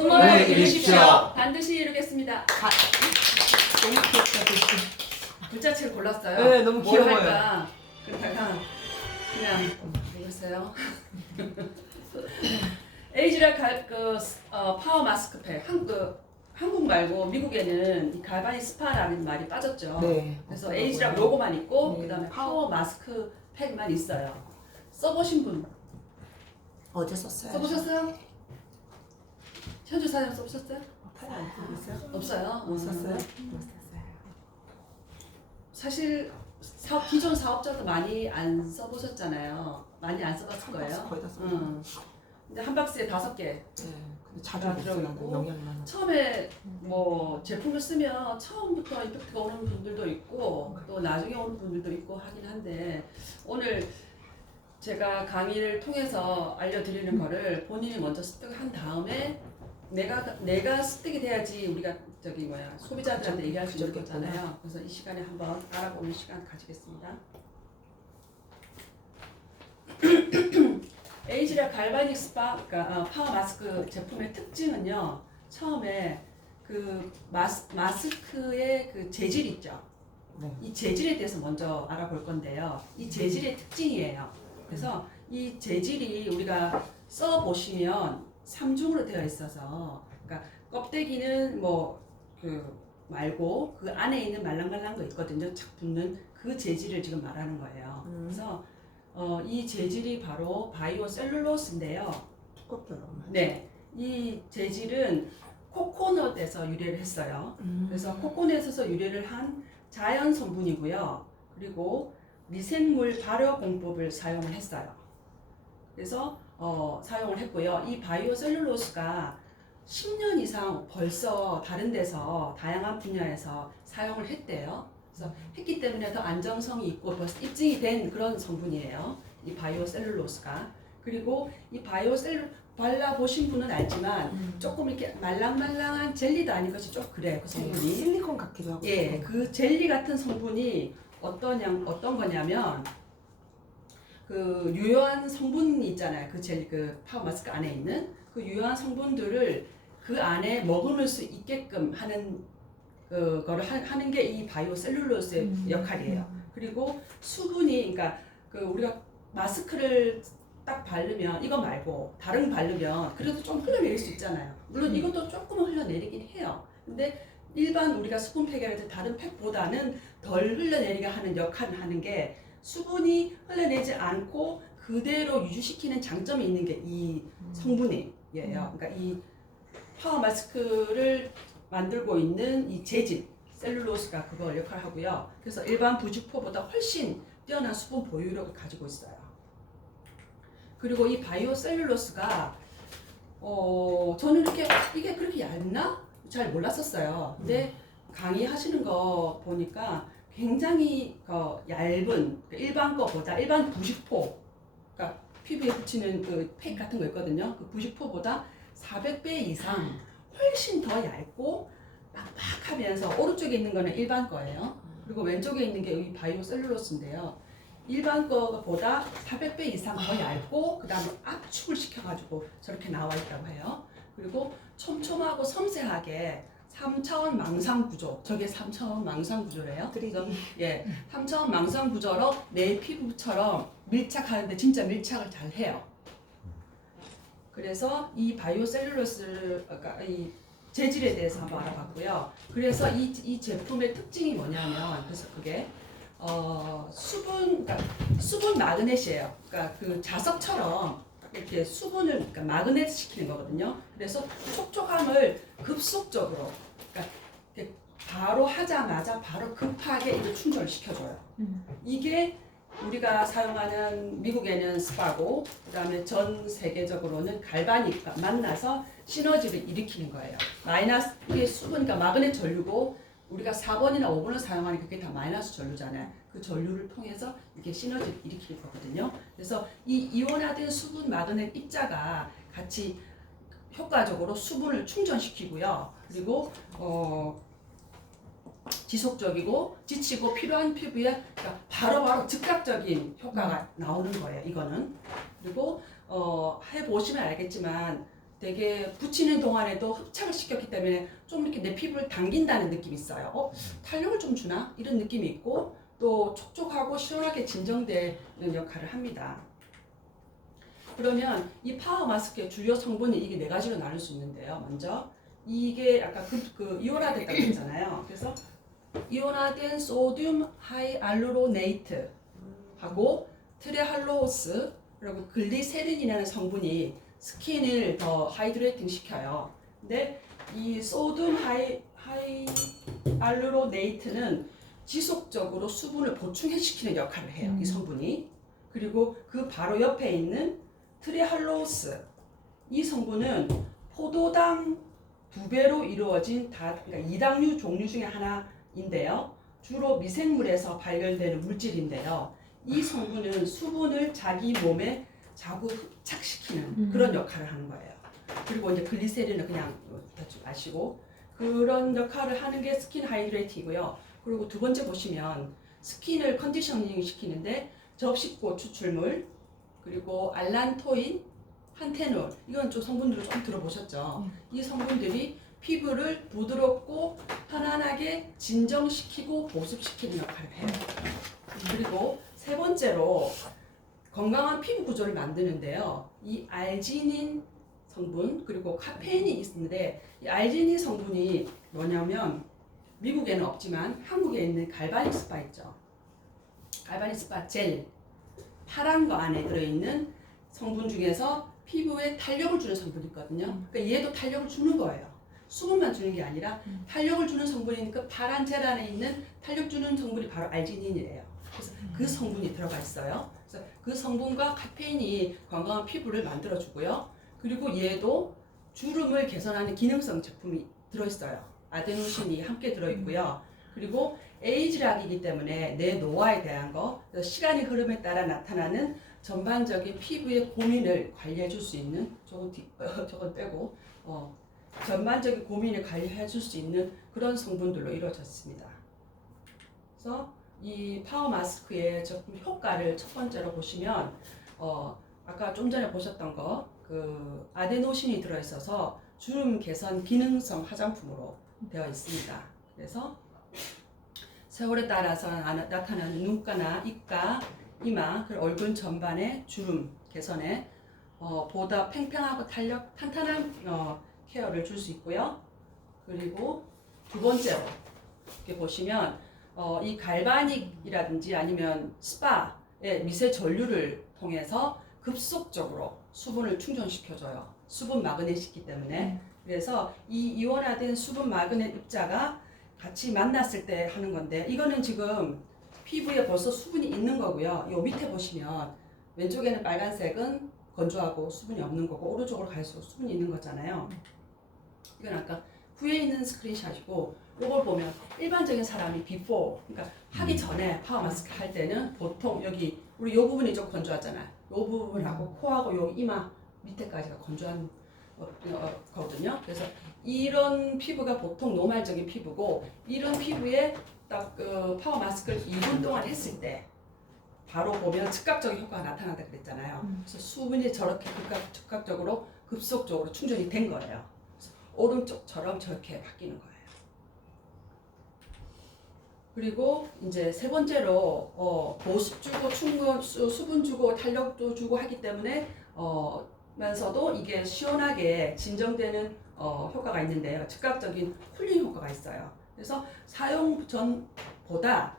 꿈을 이루십시오. 반드시 이루겠습니다. 너무 귀엽다, 글씨. 글자체를 골랐어요. 네, 너무 뭘 귀여워요. 할까? 그러다가 그냥 모르겠어요. 에이즈라 파워 마스크팩 한국 말고 미국에는 이 갈바닉 스파라는 말이 빠졌죠. 네. 그래서 에이즈라 로고만 있고 네. 그다음에 파워 마스크팩만 있어요. 써보신 분 어제 썼어요. 써보셨어요? 현주 사장 써보셨어요? 팔안 쓰고 있어요? 없어요. 못 썼어요? 음. 못 썼어요. 사실 기존 사업자도 많이 안 써보셨잖아요. 많이 안 써봤을 거예요. 거의 다 썼어요. 근데 한 박스에 5개. 네. 근데 자주 다 못 써요. 들어가고. 영양이 많아. 처음에 뭐 제품을 쓰면 처음부터 이펙트가 오는 분들도 있고 또 나중에 오는 분들도 있고 하긴 한데 오늘 제가 강의를 통해서 알려드리는 거를 본인이 먼저 습득한 다음에 내가 습득이 돼야지 우리가 소비자들한테 얘기할 수 있는 거잖아요. 그래서 이 시간에 한번 알아보는 시간 가지겠습니다. 에이즈라 갈바닉 스파, 그러니까 파워 마스크 제품의 특징은요. 처음에 그 마스크의 그 재질 있죠. 네. 이 재질에 대해서 먼저 알아볼 건데요. 이 재질의 특징이에요. 그래서 이 재질이 우리가 써 보시면 3중으로 되어 있어서, 그러니까 껍데기는 말고 그 안에 있는 말랑말랑한 거 있거든요. 착 붙는 그 재질을 지금 말하는 거예요. 그래서 이 재질이 바로 바이오 셀룰로스인데요. 두껍더라고요. 네, 이 재질은 코코넛에서 유래를 했어요. 그래서 코코넛에서 유래를 한 자연 성분이고요. 그리고 미생물 발효 공법을 사용을 했어요. 그래서 사용을 했고요. 이 바이오 셀룰로스가 10년 이상 벌써 다른 데서 다양한 분야에서 사용을 했대요. 그래서 했기 때문에 더 안정성이 있고 벌써 입증이 된 그런 성분이에요. 이 바이오 셀룰로스가. 그리고 이 바이오 셀룰 발라보신 분은 알지만 조금 이렇게 말랑말랑한 젤리도 아닌 것이 좀 그래요. 그 성분이. 실리콘 같기도 하고. 예, 그 젤리 같은 성분이 어떤 거냐면 그 유효한 성분이 있잖아요. 그 젤리, 그 파워 마스크 안에 있는 그 유효한 성분들을 그 안에 머금을 수 있게끔 하는 그거를 하는 게 이 바이오 셀룰로스의 역할이에요. 그리고 수분이, 그러니까 그 우리가 마스크를 딱 바르면 이거 말고 다른 거 바르면 그래도 좀 흘러내릴 수 있잖아요. 물론 이것도 조금은 흘러내리긴 해요. 근데 일반 우리가 수분팩이라든지 다른 팩보다는 덜 흘러내리게 하는 역할을 하는 게 수분이 흘러내지 않고 그대로 유지시키는 장점이 있는 게 이 성분이에요. 그러니까 이 파워 마스크를 만들고 있는 이 재질, 셀룰로스가 그걸 역할을 하고요. 그래서 일반 부직포보다 훨씬 뛰어난 수분 보유력을 가지고 있어요. 그리고 이 바이오 셀룰로스가 저는 이게 그렇게 얇나? 잘 몰랐었어요. 근데 강의하시는 거 보니까 굉장히 얇은, 일반 거보다, 일반 부직포, 그러니까 피부에 붙이는 그 팩 같은 거 있거든요. 그 부직포보다 400배 이상 훨씬 더 얇고 빡빡하면서 오른쪽에 있는 거는 일반 거예요. 그리고 왼쪽에 있는 게 이 바이오 셀룰로스인데요. 일반 거보다 400배 이상 더 얇고 그 다음에 압축을 시켜가지고 저렇게 나와 있다고 해요. 그리고 촘촘하고 섬세하게 3차원 망상 구조, 저게 3차원 망상 구조래요. 그래서 3차원 망상 구조로 내 피부처럼 밀착하는데 진짜 밀착을 잘 해요. 그래서 이 바이오 셀룰로스, 그러니까 이 재질에 대해서 한번 알아봤고요. 그래서 이 제품의 특징이 뭐냐면, 그래서 그게 그러니까 수분 마그넷이에요. 그러니까 그 자석처럼 이렇게 수분을, 그러니까 마그넷 시키는 거거든요. 그래서 촉촉함을 급속적으로, 그러니까 이렇게 바로 하자마자 바로 급하게 이걸 충전을 시켜줘요. 이게 우리가 사용하는 미국에는 스파고, 그다음에 전 세계적으로는 갈바닉과 만나서 시너지를 일으키는 거예요. 마이너스, 이게 수분, 그러니까 마그넷 전류고 우리가 4번이나 5번을 사용하니까 그게 다 마이너스 전류잖아요. 그 전류를 통해서 이렇게 시너지를 일으킬 거거든요. 그래서 이 이온화된 수분 마그넷 입자가 같이 효과적으로 수분을 충전시키고요. 그리고 지속적이고 지치고 필요한 피부에 그러니까 바로바로 즉각적인 효과가 나오는 거예요. 이거는. 그리고 해보시면 알겠지만 되게 붙이는 동안에도 흡착을 시켰기 때문에 좀 이렇게 내 피부를 당긴다는 느낌이 있어요. 탄력을 좀 주나? 이런 느낌이 있고 또 촉촉하고 시원하게 진정되는 역할을 합니다. 그러면 이 파워 마스크의 주요 성분이 이게 네 가지로 나눌 수 있는데요. 먼저 이게 아까 그 이온화됐다고 했잖아요. 그래서 이온화된 소듐 하이알루로네이트 하고 트레할로스 그리고 글리세린이라는 성분이 스킨을 더 하이드레이팅 시켜요. 근데 이 소듐 하이알루로네이트는 지속적으로 수분을 보충시키는 역할을 해요. 이 성분이. 그리고 그 바로 옆에 있는 트레할로스 이 성분은 포도당 2배로 이루어진 그러니까 이당류 종류 중에 하나인데요. 주로 미생물에서 발견되는 물질인데요. 이 성분은 수분을 자기 몸에 자꾸 흡착시키는 그런 역할을 하는 거예요. 그리고 이제 글리세린은 그냥 대충 아시고 그런 역할을 하는 게 스킨 하이드레이트이고요. 그리고 두 번째 보시면 스킨을 컨디셔닝 시키는데 접시꽃 추출물 그리고 알란토인, 판테놀 이건 좀 성분들을 좀 들어보셨죠? 이 성분들이 피부를 부드럽고 편안하게 진정시키고 보습시키는 역할을 해요. 그리고 세 번째로 건강한 피부 구조를 만드는데요. 이 알지닌 성분 그리고 카페인이 있는데 이 알지닌 성분이 뭐냐면 미국에는 없지만 한국에 있는 갈바닉 스파 있죠. 갈바닉 스파 젤 파란 거 안에 들어있는 성분 중에서 피부에 탄력을 주는 성분이 있거든요. 그러니까 얘도 탄력을 주는 거예요. 수분만 주는 게 아니라 탄력을 주는 성분이니까 파란 젤 안에 있는 탄력 주는 성분이 바로 알지닌이에요. 그래서 그 성분이 들어가 있어요. 그래서 그 성분과 카페인이 건강한 피부를 만들어주고요. 그리고 얘도 주름을 개선하는 기능성 제품이 들어있어요. 아데노신이 함께 들어있고요. 그리고 에이즈락이기 때문에 내 노화에 대한 거, 시간의 흐름에 따라 나타나는 전반적인 피부의 고민을 관리해 줄 수 있는 저건 빼고 전반적인 고민을 관리해 줄 수 있는 그런 성분들로 이루어졌습니다. 그래서 이 파워 마스크의 제품 효과를 첫 번째로 보시면 아까 좀 전에 보셨던 거 그 아데노신이 들어있어서 주름 개선 기능성 화장품으로 되어 있습니다. 그래서 세월에 따라서 나타나는 눈가나 입가, 이마, 그리고 얼굴 전반의 주름 개선에 보다 팽팽하고 탄탄한 케어를 줄 수 있고요. 그리고 두 번째로 이렇게 보시면 이 갈바닉이라든지 아니면 스파의 미세 전류를 통해서 급속적으로 수분을 충전시켜줘요. 수분 마그넷이기 때문에. 그래서 이 이온화된 수분 마그넷 입자가 같이 만났을 때 하는 건데 이거는 지금 피부에 벌써 수분이 있는 거고요. 요 밑에 보시면 왼쪽에는 빨간색은 건조하고 수분이 없는 거고 오른쪽으로 갈수록 수분이 있는 거잖아요. 이건 아까 후에 있는 스크린샷이고 이걸 보면 일반적인 사람이 before 그러니까 하기 전에 파워 마스크 할 때는 보통 여기 우리 요 부분이 좀 건조하잖아요. 요 부분하고 코하고 요 이마 밑에까지가 건조한 거거든요. 그래서 이런 피부가 보통 노말적인 피부고 이런 피부에 딱 그 파워 마스크를 2분 동안 했을 때 바로 보면 즉각적인 효과가 나타난다 그랬잖아요. 그래서 수분이 저렇게 즉각적으로 급속적으로 충전이 된 거예요. 오른쪽처럼 저렇게 바뀌는 거예요. 그리고 이제 세 번째로 보습 주고 수분 주고 탄력도 주고 하기 때문에 면서도 이게 시원하게 진정되는 효과가 있는데요. 즉각적인 쿨링 효과가 있어요. 그래서 사용 전보다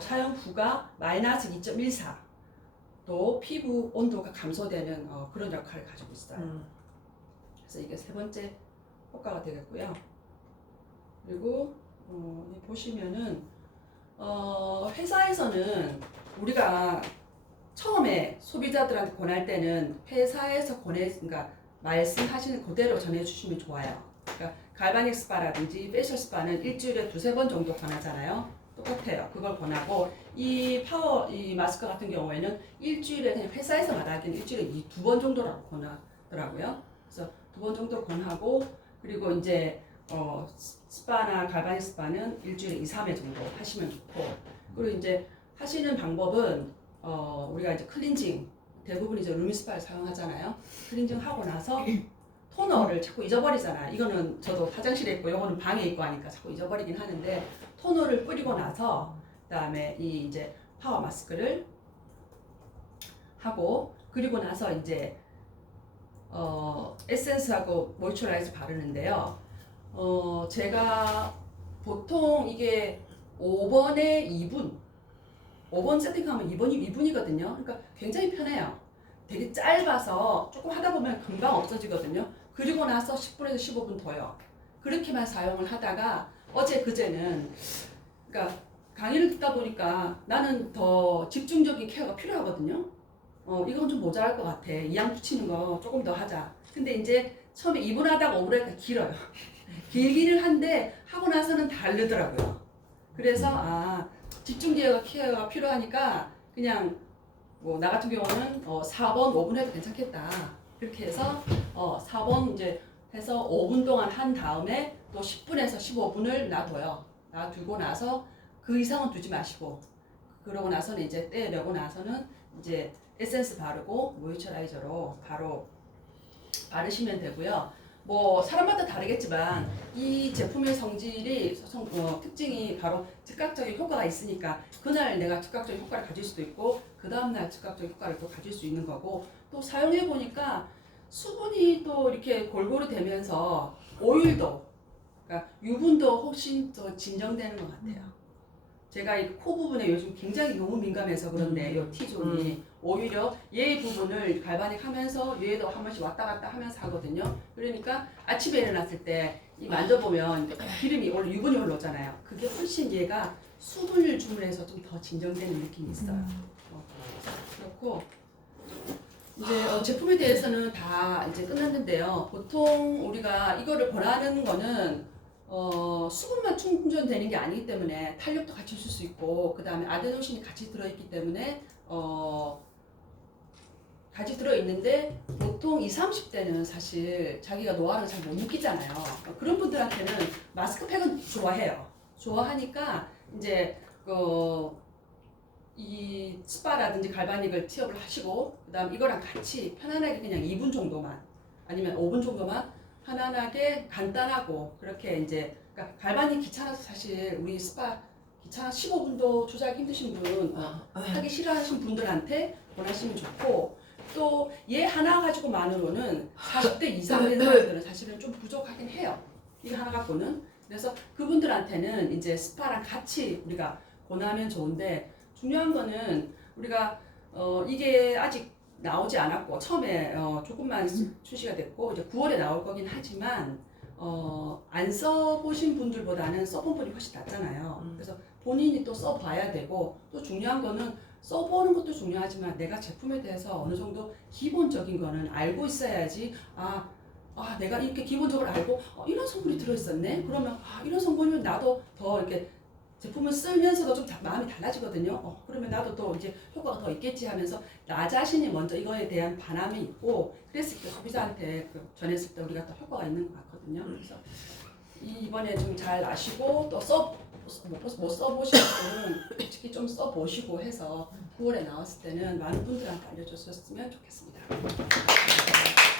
사용 후가 마이너스 2.14 또 피부 온도가 감소되는 그런 역할을 가지고 있어요. 그래서 이게 세 번째 효과가 되겠고요. 그리고 보시면은 회사에서는 우리가 처음에 소비자들한테 권할 때는 회사에서 그러니까 말씀하시는 그대로 전해주시면 좋아요. 그러니까 갈바닉 스파라든지 페이셜 스파는 일주일에 2-3번 정도 권하잖아요. 똑같아요. 그걸 권하고 이 마스크 같은 경우에는 일주일에 그냥 회사에서 말하기는 일주일에 2번 정도라고 권하더라고요. 그래서 2번 정도 권하고 그리고 이제 스파나 갈바닉 스파는 일주일에 2-3회 정도 하시면 좋고 그리고 이제 하시는 방법은 우리가 이제 클렌징 대부분 이제 루미스파를 사용하잖아요. 클렌징 하고 나서 토너를 자꾸 잊어버리잖아. 이거는 저도 화장실에 있고 요거는 방에 있고 하니까 자꾸 잊어버리긴 하는데 토너를 뿌리고 나서 그다음에 이 이제 파워 마스크를 하고 그리고 나서 이제 에센스하고 모이처라이저 바르는데요. 제가 보통 이게 5번에 2분 5번 세팅하면 2분이거든요. 그러니까 굉장히 편해요. 되게 짧아서 조금 하다 보면 금방 없어지거든요. 그리고 나서 10분에서 15분 더요. 그렇게만 사용을 하다가 어제 그제는 그러니까 강의를 듣다 보니까 나는 더 집중적인 케어가 필요하거든요. 이건 좀 모자랄 것 같아. 이양 붙이는 거 조금 더 하자. 근데 이제 처음에 2분 하다가 5분 하니까 길어요. 길기는 한데 하고 나서는 다르더라고요. 그래서 집중 케어가 필요하니까 그냥 뭐 나 같은 경우는 4번 5분 해도 괜찮겠다. 그렇게 해서 4번 이제 해서 5분 동안 한 다음에 또 10분에서 15분을 놔둬요. 놔두고 나서 그 이상은 두지 마시고 그러고 나서는 이제 떼려고 나서는 이제 에센스 바르고 모이처라이저로 바로 바르시면 되고요. 뭐 사람마다 다르겠지만 이 제품의 성질이 특징이 바로 즉각적인 효과가 있으니까 그날 내가 즉각적인 효과를 가질 수도 있고 그 다음날 즉각적인 효과를 또 가질 수 있는 거고 또 사용해 보니까 수분이 또 이렇게 골고루 되면서 오일도 그러니까 유분도 훨씬 더 진정되는 것 같아요. 제가 이 코 부분에 요즘 굉장히 너무 민감해서 그런데 이 T존이 오히려 얘 부분을 갈바닉 하면서 얘도 한 번씩 왔다 갔다 하면서 하거든요. 그러니까 아침에 일어났을 때 이 만져보면 기름이 유분이 올라오잖아요. 그게 훨씬 얘가 수분을 주문해서 좀 더 진정되는 느낌이 있어요. 그렇고 이제 제품에 대해서는 다 이제 끝났는데요. 보통 우리가 이거를 권하는 거는 수분만 충전되는 게 아니기 때문에 탄력도 같이 줄 수 있고 그 다음에 아데노신이 같이 들어있기 때문에 같이 들어있는데 보통 20, 30대는 사실 자기가 노화를 잘 못 느끼잖아요. 그런 분들한테는 마스크팩은 좋아해요. 좋아하니까 이제 이 스파라든지 갈바닉을 티업을 하시고 그 다음 이거랑 같이 편안하게 그냥 2분 정도만 아니면 5분 정도만 편안하게 간단하고 그렇게 이제 그러니까 갈바닉 귀찮아서 사실 우리 스파 귀찮아 15분도 조작이 힘드신 분 하기 싫어하시는 분들한테 권하시면 좋고 또 얘 하나 가지고만으로는 40대 이상 된 사람들은 사실은 좀 부족하긴 해요. 이거 하나 갖고는. 그래서 그분들한테는 이제 스파랑 같이 우리가 권하면 좋은데 중요한 거는 우리가 이게 아직 나오지 않았고 처음에 조금만 출시가 됐고 이제 9월에 나올 거긴 하지만 안 써보신 분들보다는 써본 분이 훨씬 낫잖아요. 그래서 본인이 또 써봐야 되고 또 중요한 거는 써보는 것도 중요하지만 내가 제품에 대해서 어느 정도 기본적인 거는 알고 있어야지 내가 이렇게 기본적으로 알고 이런 성분이 들어있었네 그러면 이런 성분을 나도 더 이렇게 제품을 쓰면서도 좀 마음이 달라지거든요. 그러면 나도 또 이제 효과가 더 있겠지 하면서 나 자신이 먼저 이거에 대한 반함이 있고 그랬을 때 소비자한테 전했을 때 우리가 더 효과가 있는 것 같거든요. 그래서 이번에 좀 잘 아시고 또 못 써보신 분은 솔직히 좀 써보시고 해서 9월에 나왔을 때는 많은 분들한테 알려줬으면 좋겠습니다.